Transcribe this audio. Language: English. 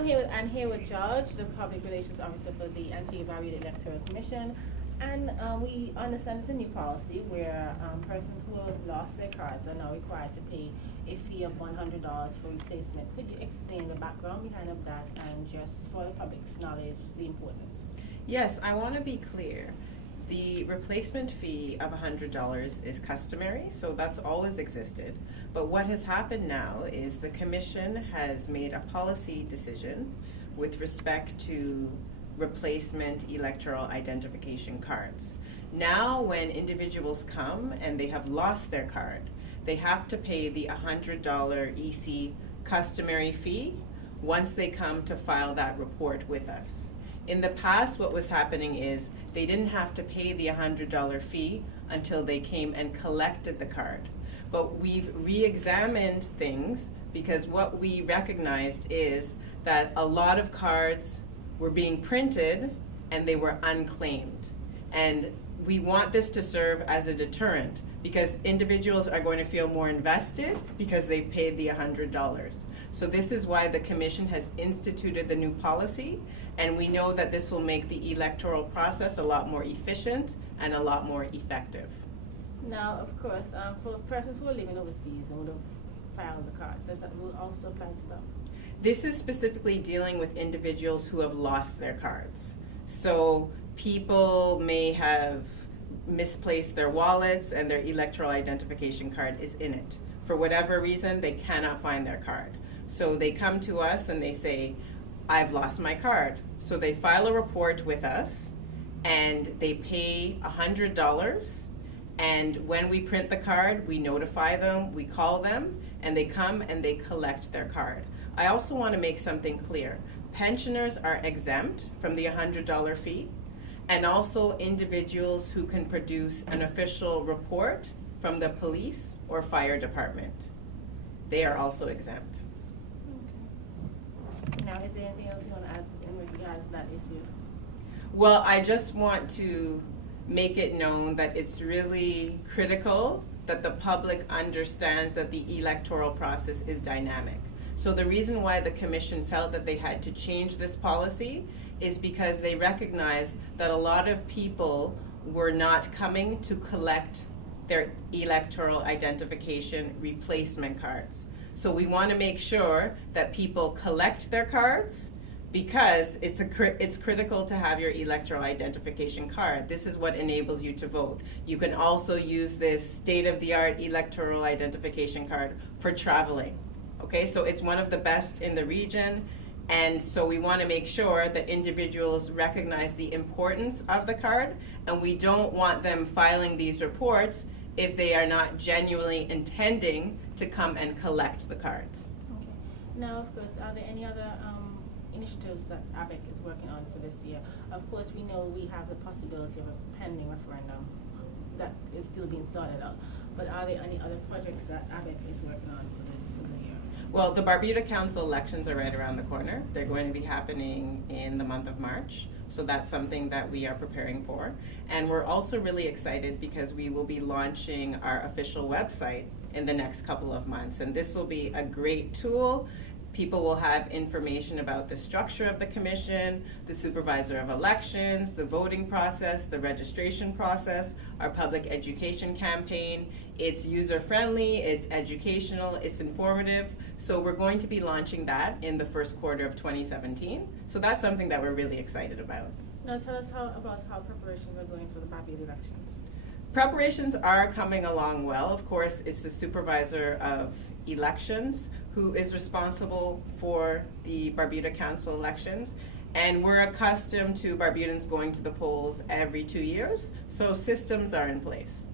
I'm here with George, the Public Relations Officer for the Antigua Electoral Commission. And we understand it's a new policy where persons who have lost their cards are now required to pay a fee of $100 for replacement. Could you explain the background behind of that and just for the public's knowledge, the importance? Yes, I want to be clear. The replacement fee of $100 is customary, so that's always existed. But what has happened now is the Commission has made a policy decision with respect to replacement electoral identification cards. Now when individuals come and they have lost their card, they have to pay the $100 EC customary fee once they come to file that report with us. In the past, what was happening is they didn't have to pay the $100 fee until they came and collected the card. But we've re-examined things because what we recognized is that a lot of cards were being printed and they were unclaimed. And we want this to serve as a deterrent because individuals are going to feel more invested because they've paid the $100. So this is why the Commission has instituted the new policy, and we know that this will make the electoral process a lot more efficient and a lot more effective. Now, of course, for persons who are living overseas and would have filed the cards, does that rule also apply to them? This is specifically dealing with individuals who have lost their cards. So people may have misplaced their wallets and their electoral identification card is in it. For whatever reason, they cannot find their card. So they come to us and they say, I've lost my card. So they file a report with us and they pay $100. And when we print the card, we notify them, we call them, and they come and they collect their card. I also want to make something clear. Pensioners are exempt from the $100 fee, and also individuals who can produce an official report from the police or fire department. They are also exempt. Okay. Now, is there anything else you want to add in regards to that issue? Well, I just want to make it known that it's really critical that the public understands that the electoral process is dynamic. So the reason why the Commission felt that they had to change this policy is because they recognized that a lot of people were not coming to collect their electoral identification replacement cards. So we want to make sure that people collect their cards because it's critical to have your electoral identification card. This is what enables you to vote. You can also use this state-of-the-art electoral identification card for traveling. Okay, so it's one of the best in the region, and so we want to make sure that individuals recognize the importance of the card, and we don't want them filing these reports if they are not genuinely intending to come and collect the cards. Okay. Now, of course, are there any other initiatives that ABEC is working on for this year? Of course, we know we have the possibility of a pending referendum that is still being sorted out, but are there any other projects that ABEC is working on for the year? Well, the Barbuda Council elections are right around the corner. They're going to be happening in the month of March. So that's something that we are preparing for. And we're also really excited because we will be launching our official website in the next couple of months. And this will be a great tool. People will have information about the structure of the commission, the supervisor of elections, the voting process, the registration process, our public education campaign. It's user-friendly, it's educational, it's informative. So we're going to be launching that in the first quarter of 2017. So that's something that we're really excited about. Now tell us about how preparations are going for the Barbuda elections. Preparations are coming along well. Of course, it's the supervisor of elections who is responsible for the Barbuda Council elections. And we're accustomed to Barbudans going to the polls every 2 years, so systems are in place.